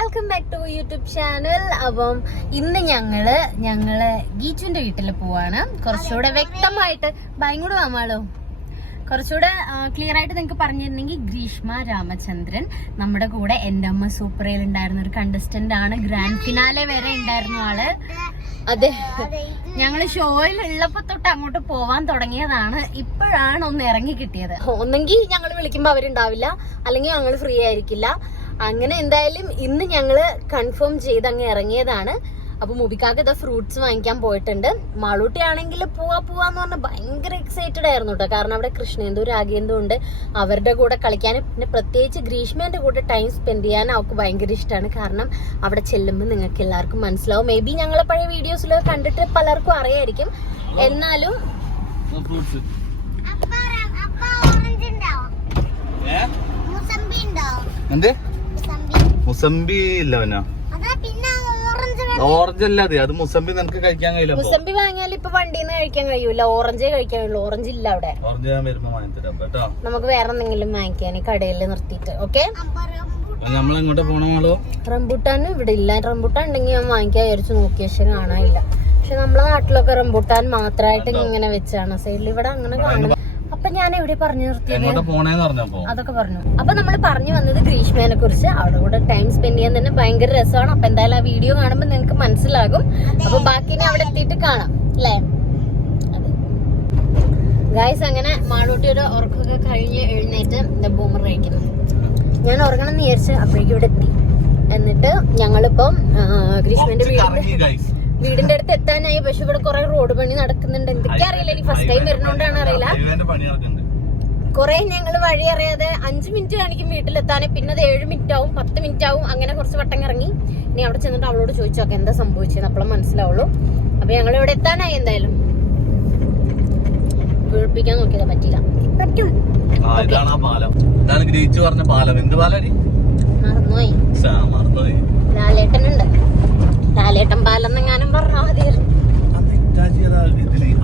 Welcome back to YouTube channel. അപ്പം ഇന്ന് ഞങ്ങള് ഗീച്ചുവിന്റെ വീട്ടിൽ പോവാണ്. കുറച്ചുകൂടെ വ്യക്തമായിട്ട് ഭയങ്കര മാമാളോ കുറച്ചുകൂടെ ക്ലിയർ ആയിട്ട് നിങ്ങൾക്ക് പറഞ്ഞിരുന്നെങ്കിൽ ഗ്രീഷ്മ രാമചന്ദ്രൻ നമ്മുടെ കൂടെ എൻ്റെ അമ്മ സൂപ്പറയിൽ ഉണ്ടായിരുന്ന ഒരു കണ്ടസ്റ്റന്റ് ആണ്. ഗ്രാൻഡ് ഫിനാലെ വരെ ഉണ്ടായിരുന്നു ആള്. അതെ, ഞങ്ങള് ഷോയിൽ ഉള്ളപ്പോ തൊട്ട് അങ്ങോട്ട് പോവാൻ തുടങ്ങിയതാണ്. ഇപ്പോഴാണ് ഒന്ന് ഇറങ്ങി കിട്ടിയത്. ഒന്നെങ്കിൽ ഞങ്ങൾ വിളിക്കുമ്പോ അവരുണ്ടാവില്ല, അല്ലെങ്കിൽ ഞങ്ങൾ ഫ്രീ ആയിരിക്കില്ല. അങ്ങനെ എന്തായാലും ഇന്ന് ഞങ്ങള് കൺഫേം ചെയ്ത് അങ്ങ് ഇറങ്ങിയതാണ്. അപ്പൊ മുബിക്കാക്ക് ഇതാ ഫ്രൂട്ട്സ് വാങ്ങിക്കാൻ പോയിട്ടുണ്ട്. മാളൂട്ടി ആണെങ്കിൽ പോവാന്ന് പറഞ്ഞാൽ ഭയങ്കര എക്സൈറ്റഡ് ആയിരുന്നു കേട്ടോ. കാരണം അവിടെ കൃഷ്ണേന്ദു രാഗേന്ദു ഉണ്ട്, അവരുടെ കൂടെ കളിക്കാനും പിന്നെ പ്രത്യേകിച്ച് ഗ്രീഷ്മേന്റെ കൂടെ ടൈം സ്പെൻഡ് ചെയ്യാൻ അവർക്ക് ഭയങ്കര ഇഷ്ടമാണ്. കാരണം അവിടെ ചെല്ലുമ്പോൾ നിങ്ങൾക്ക് എല്ലാവർക്കും മനസ്സിലാവും. മേ ബി ഞങ്ങളെ പഴയ വീഡിയോസിൽ കണ്ടിട്ട് പലർക്കും അറിയായിരിക്കും. എന്നാലും മുസംബി ഇല്ല, ഓറഞ്ച് അല്ലാതെ അത് മുസംബി നിനക്ക് കഴിക്കാൻ കഴിയില്ല. മുസംബി വാങ്ങിയാൽ ഇപ്പൊ വണ്ടിയിൽ നിന്ന് കഴിക്കാൻ കഴിയൂല, ഓറഞ്ചേ കഴിക്കാൻ കഴിയുള്ളൂ. ഓറഞ്ച് ഇല്ല അവിടെ. ഓറഞ്ച് ഞാൻ വരുമ്പോ വാങ്ങിത്തരാം കേട്ടോ. നമുക്ക് വേറെ എന്തെങ്കിലും വാങ്ങിക്കാൻ കടയിൽ നിർത്തിയിട്ട്. ഓക്കെ, നമ്മളെങ്ങോട്ട് പോണോ? റംബൂട്ടാനും ഇവിടെ ഇല്ല. റംബൂട്ടാൻ ഉണ്ടെങ്കിൽ ഞാൻ വാങ്ങിക്കാൻ വിചാരിച്ചു നോക്കി, പക്ഷെ കാണാനില്ല. പക്ഷെ നമ്മളെ നാട്ടിലൊക്കെ റംബൂട്ടാൻ മാത്രമായിട്ട് ഇങ്ങനെ വെച്ചാണ് സൈഡിൽ. ഇവിടെ അങ്ങനെ കാണും. അപ്പൊ ഞാൻ എവിടെ പറഞ്ഞു നിർത്തിയത്? അതൊക്കെ പറഞ്ഞു. അപ്പൊ നമ്മൾ പറഞ്ഞു വന്നത് ഗ്രീഷ്മേനെ കുറിച്ച്. അവിടെ കൂടെ ടൈം സ്പെൻഡ് ചെയ്യാൻ തന്നെ ഭയങ്കര രസമാണ്. അപ്പൊ എന്തായാലും ആ വീഡിയോ കാണുമ്പോൾ നിങ്ങൾക്ക് മനസ്സിലാകും. അപ്പൊ ബാക്കി അവിടെ എത്തിയിട്ട് കാണാം അല്ലേ? ഗായ്സ്, അങ്ങനെ മാളൂട്ടിയുടെ ഉറക്കമൊക്കെ കഴിഞ്ഞ് എഴുന്നേറ്റ് ബൂമർ കഴിക്കുന്നു. ഞാൻ ഉറങ്ങണം എന്ന് വിചാരിച്ച് അപ്പോഴേക്കും ഇവിടെ എത്തി. എന്നിട്ട് ഞങ്ങളിപ്പം ഗ്രീഷ്മേന്റെ വീടിന്റെ അടുത്ത് എത്താനായി. പക്ഷെ ഇവിടെ കുറെ റോഡ് പണി നടക്കുന്നുണ്ട്. എന്തൊക്കെ അറിയില്ല, ഇനി ഫസ്റ്റ് ടൈം വരുന്നോണ്ടാണ് അറിയില്ല. കുറെ ഞങ്ങൾ വഴി അറിയാതെ 5 മിനിറ്റ് കാണിക്കും വീട്ടിലെത്താനെ. പിന്നെ അത് 7 മിനിറ്റ് ആവും, 10 മിനിറ്റ് ആവും. അങ്ങനെ കുറച്ച് വട്ടം ഇറങ്ങി. ഇനി അവിടെ ചെന്നിട്ട് അവളോട് ചോദിച്ചു നോക്കാം എന്താ സംഭവിച്ചത്, അപ്പോഴേ മനസ്സിലാവുള്ളൂ. അപ്പൊ ഞങ്ങൾ ഇവിടെ എത്താനായി. എന്തായാലും വീഴ്പ്പിക്കാൻ നോക്കിയതാ, പറ്റില്ല. പറ്റും. മറന്നുപോയി. ലാലേട്ടനുണ്ട്. ലാലേട്ടൻ പാലം എങ്ങാനും പറഞ്ഞാൽ മതിയായിരുന്നു.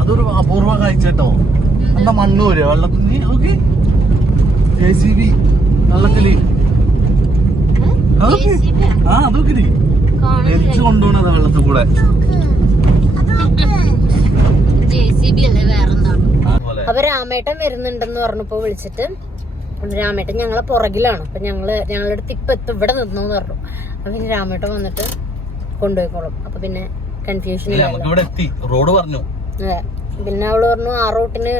അതൊരു അപൂർവ കാഴ്ച കേട്ടോ. എന്താ മണ്ണൂര് വെള്ളത്തിൽ വെള്ളത്തില് എരിച്ചു കൊണ്ടുപോണതാ വെള്ളത്തിൽ കൂടെ. അപ്പൊ രാമേട്ടൻ വരുന്നുണ്ടെന്ന് പറഞ്ഞപ്പോ വിളിച്ചിട്ട്, രാമേട്ടൻ ഞങ്ങളെ പുറകിലാണ്. അപ്പൊ ഞങ്ങളുടെ അടുത്ത് ഇപ്പൊ എത്തും, ഇവിടെ നിന്നോന്ന് പറഞ്ഞു. അപ്പൊ പിന്നെ രാമേട്ടൻ വന്നിട്ട് കൊണ്ടുപോയിക്കോളും. അപ്പൊ പിന്നെ കൺഫ്യൂഷൻ റോഡ് പറഞ്ഞു. അതെ, പിന്നെ അവള് പറഞ്ഞു ആ റോട്ടിന്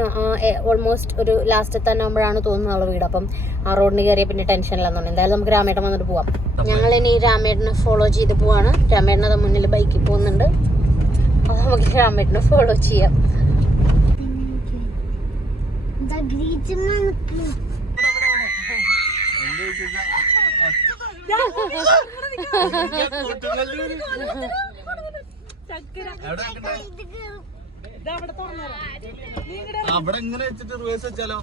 ഓൾമോസ്റ്റ് ഒരു ലാസ്റ്റ് എത്താനാകുമ്പോഴാണ് തോന്നുന്നു അവളെ വീട്. അപ്പം ആ റോഡിന് കയറിയ പിന്നെ ടെൻഷനില്ലാന്ന് പറഞ്ഞു. എന്തായാലും നമുക്ക് രാമേട്ടൻ വന്നിട്ട് പോവാം. ഞങ്ങൾ ഇനി രാമേട്ടനെ ഫോളോ ചെയ്ത് പോവാണ്. രാമേട്ടൻ അത് മുന്നിൽ ബൈക്കിൽ പോകുന്നുണ്ട്. അത് നമുക്ക് രാമേട്ടനെ ഫോളോ ചെയ്യാം. അവിടെ എങ്ങനെ വെച്ചിട്ട് റിവേഴ്സ് വെച്ചാലോ?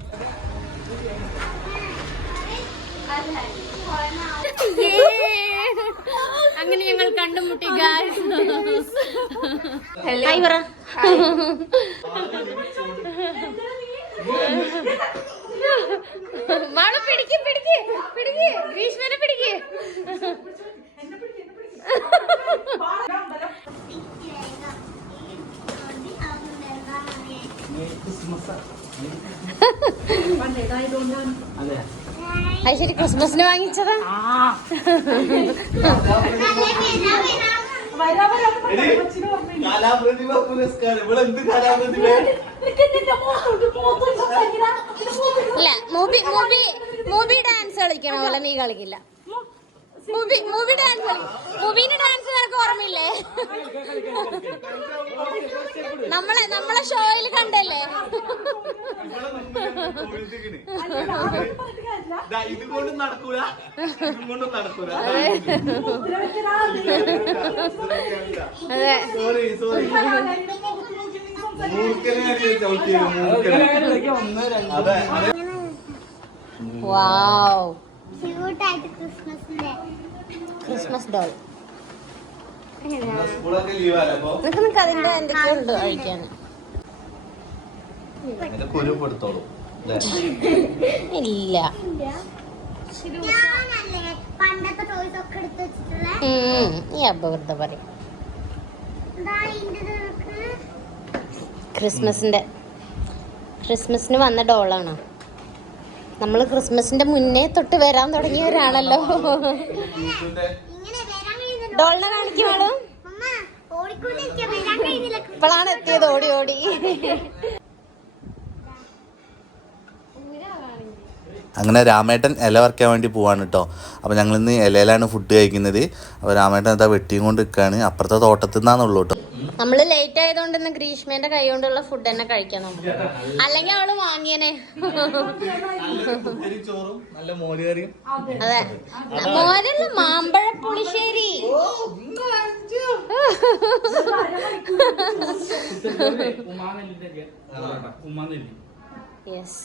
അങ്ങനെ ഞങ്ങൾ കണ്ടുമുട്ടി. മാളു പിടിക്ക് ഗ്രീഷ്മനെ പിടിക്ക്. അത് ശരി, ക്രിസ്മസിന് വാങ്ങിച്ചതാ. ഇല്ല, മൂവി ഡാൻസ് കളിക്കണ പോലെ നീ കളിക്കില്ല. മൂവി ഡാൻസ് മൂവിന്റെ ഡാൻസ് നിനക്ക് ഓർമ്മയില്ലേ? നമ്മളെ ഷോയിൽ കണ്ടല്ലേ? അതെ. വാവ്, ക്രിസ്മസ് ഡോൾ. നിനക്ക് അതിന്റെ എന്തൊക്കെയോ ഉണ്ട് കഴിക്കാൻ. ഇല്ല, വെറുതെ പറയും. ക്രിസ്മസിന് വന്ന ഡോളാണ്. നമ്മൾ ക്രിസ്മസിന്റെ മുന്നേ തൊട്ട് വരാൻ തുടങ്ങിയവരാണല്ലോ. ഡോളിനെ കാണിക്കുവാണോ? ഇപ്പോഴാണ് എത്തിയത് ഓടി ഓടി. അങ്ങനെ രാമേട്ടൻ ഇല വറക്കാൻ വേണ്ടി പോവാണ് കേട്ടോ. അപ്പോൾ ഞങ്ങളിന്ന് ഇലയിലാണ് ഫുഡ് കഴിക്കുന്നത്. അപ്പോൾ രാമേട്ടൻ എന്താ വെട്ടിയും കൊണ്ട് നിൽക്കുകയാണ്. അപ്പുറത്തെ തോട്ടത്തിൽ നിന്നാന്നുള്ളൂ കേട്ടോ. നമ്മൾ ലേറ്റ് ആയതുകൊണ്ട് ഇന്ന് ഗ്രീഷ്മേന്റെ കൈ കൊണ്ടുള്ള ഫുഡ് തന്നെ കഴിക്കാൻ നോക്കും. അല്ലെങ്കിൽ അവള് വാങ്ങിയനെ. അതെ, മോരല്ല, മാമ്പഴ പുളിശ്ശേരി. യെസ്,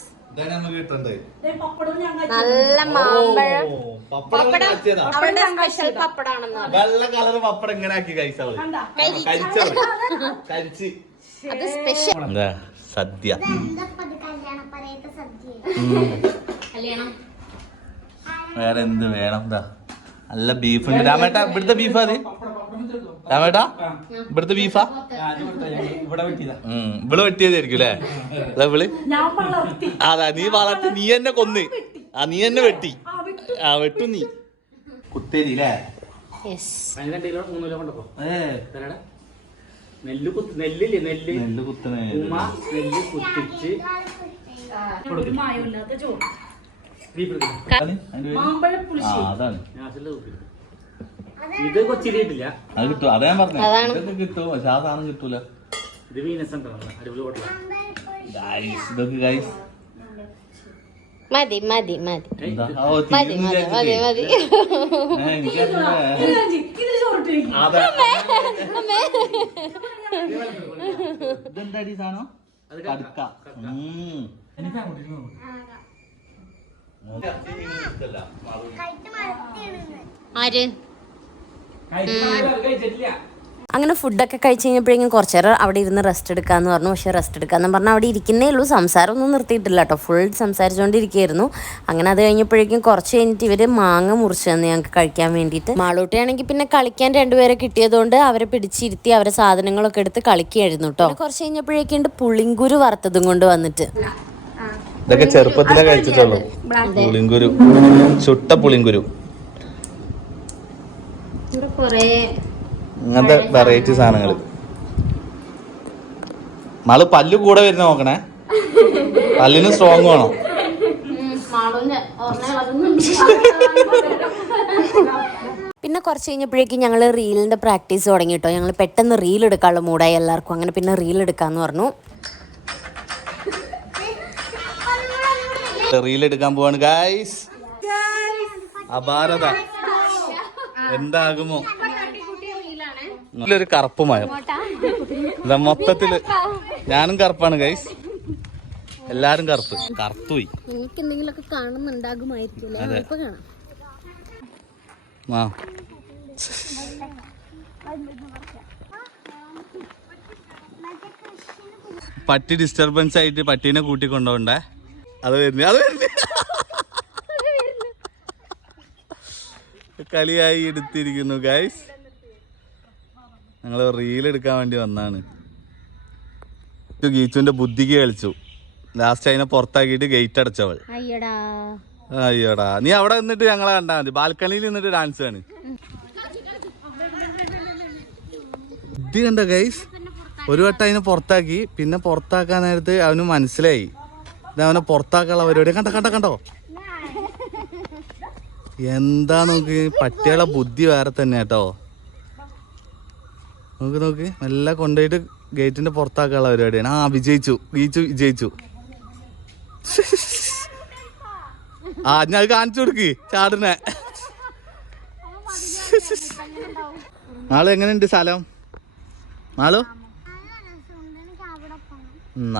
നല്ല മാമ്പഴം പപ്പടം. അവളുടെ സ്പെഷ്യൽ പപ്പടാണെന്ന്. വെള്ള കളർ പപ്പടം ഇങ്ങനെ ആക്കി കഴിച്ചത് അത് സ്പെഷ്യൽ സദ്യ. വേറെ എന്ത് വേണം? നല്ല ബീഫുണ്ട്. രാമേട്ടാ ഇവിടുത്തെ ബീഫാ? അത് രാമേട്ടാ ഇവിടുത്തെ ബീഫാ? ഇവള് വെട്ടിയതായിരിക്കും അല്ലേ? ഇവള് അതാ നീ വളർത്തി നീ എന്നെ കൊന്ന്. നീ എന്നെ വെട്ടി. വെട്ടു നീ. കുത്തേരി അല്ലേ? നെല്ല് കുത്തണേ നെല്ല് കുത്തിച്ച് ഇത് കൊച്ചിയിലിട്ടില്ല. അത് കിട്ടും. അതാ ഞാൻ പറഞ്ഞു. ഇതൊക്കെ കിട്ടും. പക്ഷെ ആ സാധനം കിട്ടൂല. ഇത് അടിപൊളി ഹോട്ടലാണ്. ഗൈസ് മതി മതി മതി മതി മതി മതി. ഇതെന്താടി സാധനം? കടുക്ക. ആര്? അങ്ങനെ ഫുഡൊക്കെ കഴിച്ച് കഴിഞ്ഞപ്പോഴേക്കും കുറച്ച് നേരം അവിടെ ഇരുന്ന് റെസ്റ്റ് എടുക്കാമെന്ന് പറഞ്ഞു. പക്ഷേ റെസ്റ്റ് എടുക്കാമെന്ന് പറഞ്ഞാൽ അവിടെ ഇരിക്കുന്നേ ഉള്ളൂ, സംസാരമൊന്നും നിർത്തിയിട്ടില്ല കേട്ടോ. ഫുൾ സംസാരിച്ചുകൊണ്ടിരിക്കുകയായിരുന്നു. അങ്ങനെ അത് കഴിഞ്ഞപ്പോഴേക്കും കുറച്ച് കഴിഞ്ഞിട്ട് ഇവർ മാങ്ങ മുറിച്ച് തന്നു ഞങ്ങൾക്ക് കഴിക്കാൻ വേണ്ടിയിട്ട്. മാളൂട്ടിയാണെങ്കിൽ പിന്നെ കളിക്കാൻ രണ്ടുപേരെ കിട്ടിയതുകൊണ്ട് അവരെ പിടിച്ചിരുത്തി അവരെ സാധനങ്ങളൊക്കെ എടുത്ത് കളിക്കുകയായിരുന്നു കേട്ടോ. കുറച്ച് കഴിഞ്ഞപ്പോഴേക്കും പുളിങ്കുരു വറുത്തതും കൊണ്ട് വന്നിട്ട്. ഇതൊക്കെ ചെറുപ്പത്തിലേ കഴിച്ചിട്ടുള്ളൂ. പുളിങ്കുരു, ചുട്ട പുളിങ്കുരു, ഇങ്ങനത്തെ വെറൈറ്റി സാധനങ്ങള്. മാള് പല്ല് കൂടെ വരുന്ന നോക്കണേ. പല്ലിന് സ്ട്രോങ് വേണം. പിന്നെ കുറച്ച് കഴിഞ്ഞപ്പോഴേക്കും ഞങ്ങൾ റീലിൻ്റെ പ്രാക്ടീസ് തുടങ്ങി കേട്ടോ. ഞങ്ങൾ പെട്ടെന്ന് റീൽ എടുക്കാനുള്ള മൂടായി എല്ലാവർക്കും. അങ്ങനെ പിന്നെ റീൽ എടുക്കാമെന്ന് പറഞ്ഞു. റീൽ എടുക്കാൻ പോവാണ് ഗൈസ്. അപാരത എന്താകുമോ? ഒരു കറുപ്പ് മയം. മൊത്തത്തില് ഞാനും കറുപ്പാണ് ഗൈസ്. എല്ലാരും കറുപ്പ്. കറുത്തുപോയി. എനിക്ക് എന്തെങ്കിലുമൊക്കെ കാണുന്നുണ്ടാകുമായിരിക്കും. പട്ടി ഡിസ്റ്റർബൻസ് ആയിട്ട് പട്ടീനെ കൂട്ടിക്കൊണ്ടോണ്ടേ. അത് വരുന്നേ കളിയായി എടുത്തിരിക്കുന്നു ഗൈസ്. ഞങ്ങൾ റീൽ എടുക്കാൻ വേണ്ടി വന്നാണ്. ഗീച്ചുവിന്റെ ബുദ്ധിക്ക് കളിച്ചു. ലാസ്റ്റ് അതിനെ പുറത്താക്കിയിട്ട് ഗേറ്റ് അടച്ചവൾ. അയ്യോടാ, നീ അവിടെ നിന്നിട്ട് ഞങ്ങളെ കണ്ടാ മതി. ബാൽക്കണിയിൽ നിന്നിട്ട് ഡാൻസ് ആണ്. ബുദ്ധി കണ്ട ഗൈസ്. ഒരു വട്ടം അതിനെ പുറത്താക്കി. പിന്നെ പുറത്താക്കാൻ നേരത്ത് അവന് മനസ്സിലായി അവനെ പുറത്താക്കാനുള്ള പരിപാടി. കണ്ടോ എന്താ നോക്ക്. പട്ടികളെ ബുദ്ധി വേറെ തന്നെ കേട്ടോ. നോക്ക് മെല്ലെ കൊണ്ടുപോയിട്ട് ഗേറ്റിന്റെ പുറത്താക്കാനുള്ള പരിപാടിയാണ്. വിജയിച്ചു. വിജയിച്ചു. ഞാൻ കാണിച്ചു കൊടുക്ക് ചാടിനെ. നാളെ എങ്ങനെയുണ്ട് സ്ഥലം? നാളോ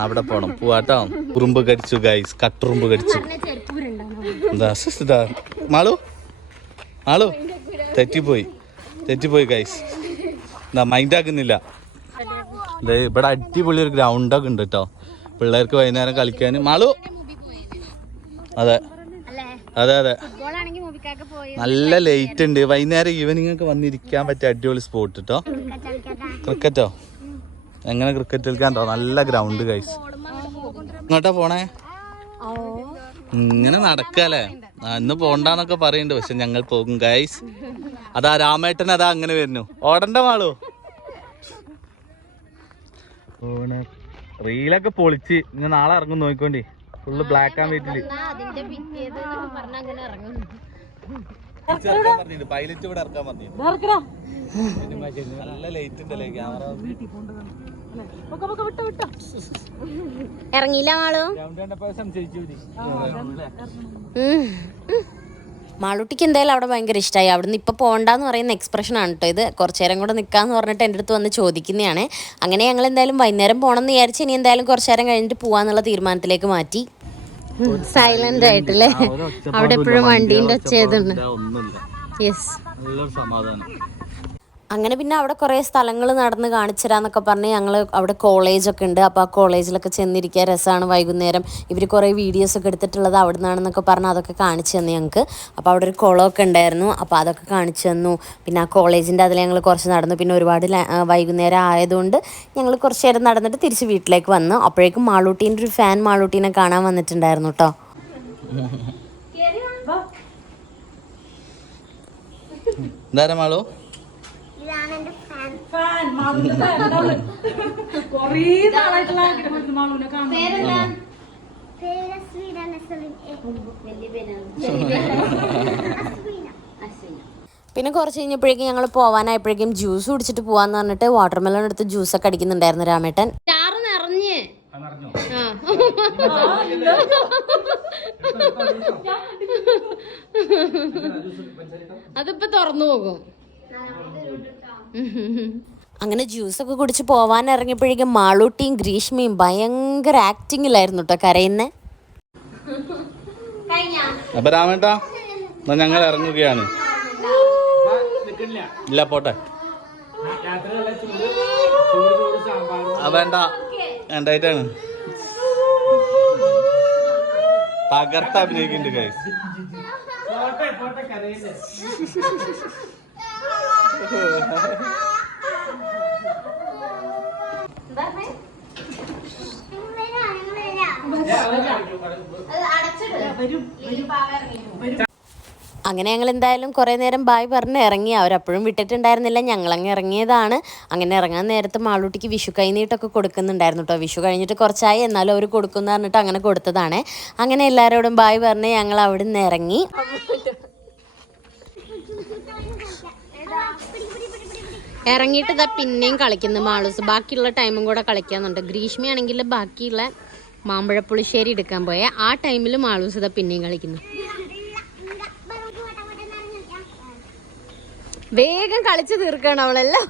അവിടെ പോണം. പോവാട്ടോ. ഉറുമ്പ് കടിച്ചു ഗൈസ്. കട്ടുറുമ്പ് കടിച്ചു. മാളു തെറ്റിപ്പോയി ഗൈസ്. മൈൻഡ് ആക്കുന്നില്ല. ഇവിടെ അടിപൊളി ഒരു ഗ്രൗണ്ടൊക്കെ ഉണ്ട് കേട്ടോ പിള്ളേർക്ക് വൈകുന്നേരം കളിക്കാൻ. മാളു അതെ നല്ല ലേറ്റ് ഉണ്ട്. വൈകുന്നേരം ഈവനിങ് ഒക്കെ വന്നിരിക്കാൻ പറ്റിയ അടിപൊളി സ്പോട്ട് കേട്ടോ. ക്രിക്കറ്റോ? എങ്ങനെ ക്രിക്കറ്റ് കളിക്കാണ്ടോ? നല്ല ഗ്രൗണ്ട് ഗൈസ്. ഇങ്ങോട്ടാ പോണേ? ഇങ്ങനെ നടക്കല്ലേ? ഇന്ന് പോണ്ടെന്നൊക്കെ പറയുന്നുണ്ട്, പക്ഷെ ഞങ്ങൾ പോകും ഗൈസ്. അതാ രാമേട്ടൻ അതാ അങ്ങനെ വരുന്നു. ഓടണ്ട മാളൂ. റീലൊക്കെ പൊളിച്ച് ഇന്ന് നാളെ ഇറങ്ങും നോക്കിക്കോണ്ടി. ഫുള്ള് ബ്ലാക്ക് ആൻഡ് വൈറ്റില് പൈലറ്റ് ഇവിടെ ഇറക്കാൻ പറഞ്ഞു. നല്ല ലൈറ്റ് ഉണ്ടല്ലേ ക്യാമറ. ഇറങ്ങിയില്ല മാളു. മാളൂട്ടിക്ക് എന്തായാലും അവിടെ ഭയങ്കര ഇഷ്ടമായി. അവിടുന്ന് ഇപ്പൊ പോകണ്ടെന്ന് പറയുന്ന എക്സ്പ്രഷൻ ആണ് കേട്ടോ ഇത്. കുറച്ചു നേരം കൂടെ നിൽക്കാന്ന് പറഞ്ഞിട്ട് എൻ്റെ അടുത്ത് വന്ന് ചോദിക്കുന്നതാണ്. അങ്ങനെ ഞങ്ങൾ എന്തായാലും വൈകുന്നേരം പോകണം എന്ന് വിചാരിച്ച് ഇനി എന്തായാലും കുറച്ചു നേരം കഴിഞ്ഞിട്ട് പോവാന്നുള്ള തീരുമാനത്തിലേക്ക് മാറ്റി. സൈലന്റ് ആയിട്ടല്ലേ? അവിടെ എപ്പോഴും വണ്ടീൻ്റെ ഒച്ച ചെയ്തുണ്ട്. യെസ്, നല്ലൊരു സമാധാനം. അങ്ങനെ പിന്നെ അവിടെ കുറേ സ്ഥലങ്ങൾ നടന്ന് കാണിച്ചു തരാന്നൊക്കെ പറഞ്ഞ് ഞങ്ങൾ അവിടെ കോളേജൊക്കെ ഉണ്ട്. അപ്പോൾ ആ കോളേജിലൊക്കെ ചെന്നിരിക്കുക രസമാണ്. വൈകുന്നേരം ഇവർ കുറേ വീഡിയോസൊക്കെ എടുത്തിട്ടുള്ളത് അവിടെ നിന്നാണെന്നൊക്കെ പറഞ്ഞ് അതൊക്കെ കാണിച്ചു തന്നു ഞങ്ങൾക്ക്. അപ്പോൾ അവിടെ ഒരു കുളമൊക്കെ ഉണ്ടായിരുന്നു, അപ്പോൾ അതൊക്കെ കാണിച്ചു തന്നു. പിന്നെ ആ കോളേജിൻ്റെ അതിൽ ഞങ്ങൾ കുറച്ച് നടന്നു. പിന്നെ ഒരുപാട് വൈകുന്നേരം ആയതുകൊണ്ട് ഞങ്ങൾ കുറച്ച് നേരം നടന്നിട്ട് തിരിച്ച് വീട്ടിലേക്ക് വന്നു. അപ്പോഴേക്കും മാളൂട്ടീൻ്റെ ഒരു ഫാൻ മാളൂട്ടീനെ കാണാൻ വന്നിട്ടുണ്ടായിരുന്നു കേട്ടോ. എന്താ മാളൂ? പിന്നെ കുറച്ച് കഴിഞ്ഞപ്പോഴേക്കും ഞങ്ങൾ പോവാനായപ്പോഴേക്കും ജ്യൂസ് കുടിച്ചിട്ട് പോവാന്ന് പറഞ്ഞിട്ട് വാട്ടർമെലൺ എടുത്ത് ജ്യൂസൊക്കെ അടിക്കുന്നുണ്ടായിരുന്നു രാമേട്ടൻ. അതിപ്പോ തുറന്നു പോകും. അങ്ങനെ ജ്യൂസൊക്കെ കുടിച്ച് പോവാൻ ഇറങ്ങിയപ്പോഴേക്കും മാളൂട്ടിയും ഗ്രീഷ്മയും ഭയങ്കര ആക്ടിങ്ങിലായിരുന്നു കേട്ടോ, കരയുന്നേ. അപ്പൊ രാമേട്ടാ ഞങ്ങൾ ഇറങ്ങുകയാണ്. ഇല്ല പോട്ടെ. വേണ്ട വേണ്ടായിട്ടാണ് തകർത്ത് അഭിനയിക്കുന്നുണ്ട് ഗൈസ്. അങ്ങനെ ഞങ്ങൾ എന്തായാലും കുറേ നേരം ബായ് പറഞ്ഞ് ഇറങ്ങി. അവരപ്പോഴും വിട്ടിട്ടുണ്ടായിരുന്നില്ല, ഞങ്ങളങ്ങ് ഇറങ്ങിയതാണ്. അങ്ങനെ ഇറങ്ങാൻ നേരത്ത് മാളൂട്ടിക്ക് വിഷു കൈനീട്ടൊക്കെ കൊടുക്കുന്നുണ്ടായിരുന്നു കേട്ടോ. വിഷു കഴിഞ്ഞിട്ട് കുറച്ചായി, എന്നാലും അവർ കൊടുക്കുമെന്ന് പറഞ്ഞിട്ട് അങ്ങനെ കൊടുത്തതാണ്. അങ്ങനെ എല്ലാവരോടും ബായ് പറഞ്ഞ് ഞങ്ങൾ അവിടെ നിന്ന് ഇറങ്ങി. ഇറങ്ങിയിട്ട് ഇതാ പിന്നെയും കളിക്കുന്നു മാളൂസ്. ബാക്കിയുള്ള ടൈമും കൂടെ കളിക്കാന്നുണ്ട്. ഗ്രീഷ്മയാണെങ്കിൽ ബാക്കിയുള്ള മാമ്പഴപ്പുളിശ്ശേരി എടുക്കാൻ പോയ ആ ടൈമിൽ മാളൂസ് ഇതാ പിന്നെയും കളിക്കുന്നു. വേഗം കളിച്ചു തീർക്കണം അവളെല്ലാം.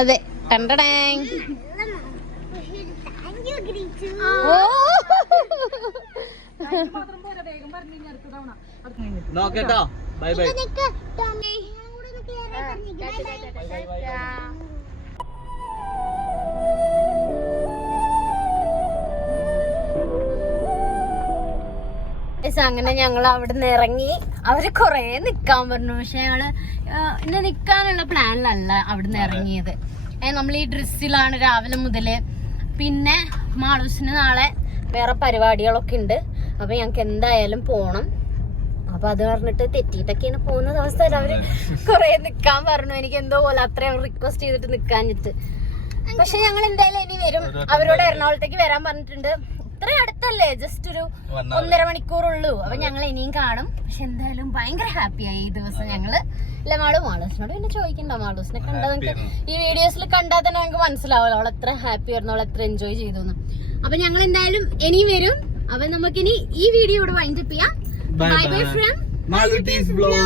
അതെ, കണ്ടടേ. നോക്കട്ടോ. Bye bye. അങ്ങനെ ഞങ്ങൾ അവിടെ നിന്ന് ഇറങ്ങി. അവര് കൊറേ നിക്കാൻ പറഞ്ഞു, പക്ഷെ ഞങ്ങള് ഇന്ന് നിക്കാനുള്ള പ്ലാനിലല്ല അവിടെ നിന്ന് ഇറങ്ങിയത്. നമ്മൾ ഈ ഡ്രസ്സിലാണ് രാവിലെ മുതല്. പിന്നെ മാളൂസിന് നാളെ വേറെ പരിപാടികളൊക്കെ ഉണ്ട്. അപ്പൊ ഞങ്ങക്ക് എന്തായാലും പോണം. അപ്പൊ അത് പറഞ്ഞിട്ട് തെറ്റിയിട്ടൊക്കെയാണ് പോകുന്ന ദിവസം അവര് കൊറേ നിക്കാൻ പറഞ്ഞു. എനിക്ക് എന്തോ പോലെ അത്രയും റിക്വസ്റ്റ് ചെയ്തിട്ട് നിക്കാഞ്ഞിട്ട്. പക്ഷെ ഞങ്ങൾ എന്തായാലും ഇനി വരും. അവരോട് എറണാകുളത്തേക്ക് വരാൻ പറഞ്ഞിട്ടുണ്ട്. ഇത്ര അടുത്തല്ലേ, ജസ്റ്റ് ഒരു 1.5 മണിക്കൂറുള്ളൂ. അപ്പൊ ഞങ്ങൾ ഇനിയും കാണും. പക്ഷെ എന്തായാലും ഭയങ്കര ഹാപ്പിയായി ഈ ദിവസം ഞങ്ങള്. അല്ല മാളൂസിനോട് പിന്നെ ചോദിക്കണ്ട, മാളൂസിനെ കണ്ടാൽ നിങ്ങൾക്ക് ഈ വീഡിയോസിൽ കണ്ടാൽ തന്നെ ഞങ്ങൾക്ക് മനസ്സിലാവുമല്ലോ അവൾ എത്ര ഹാപ്പി ആയിരുന്നു, അവൾ എത്ര എൻജോയ് ചെയ്തു. അപ്പൊ ഞങ്ങൾ എന്തായാലും ഇനിയും വരും. അപ്പൊ നമുക്കിനി ഈ വീഡിയോ ഇവിടെ വൈൻഡപ്പ് ചെയ്യാം. Bye bye from Malootty's vlog.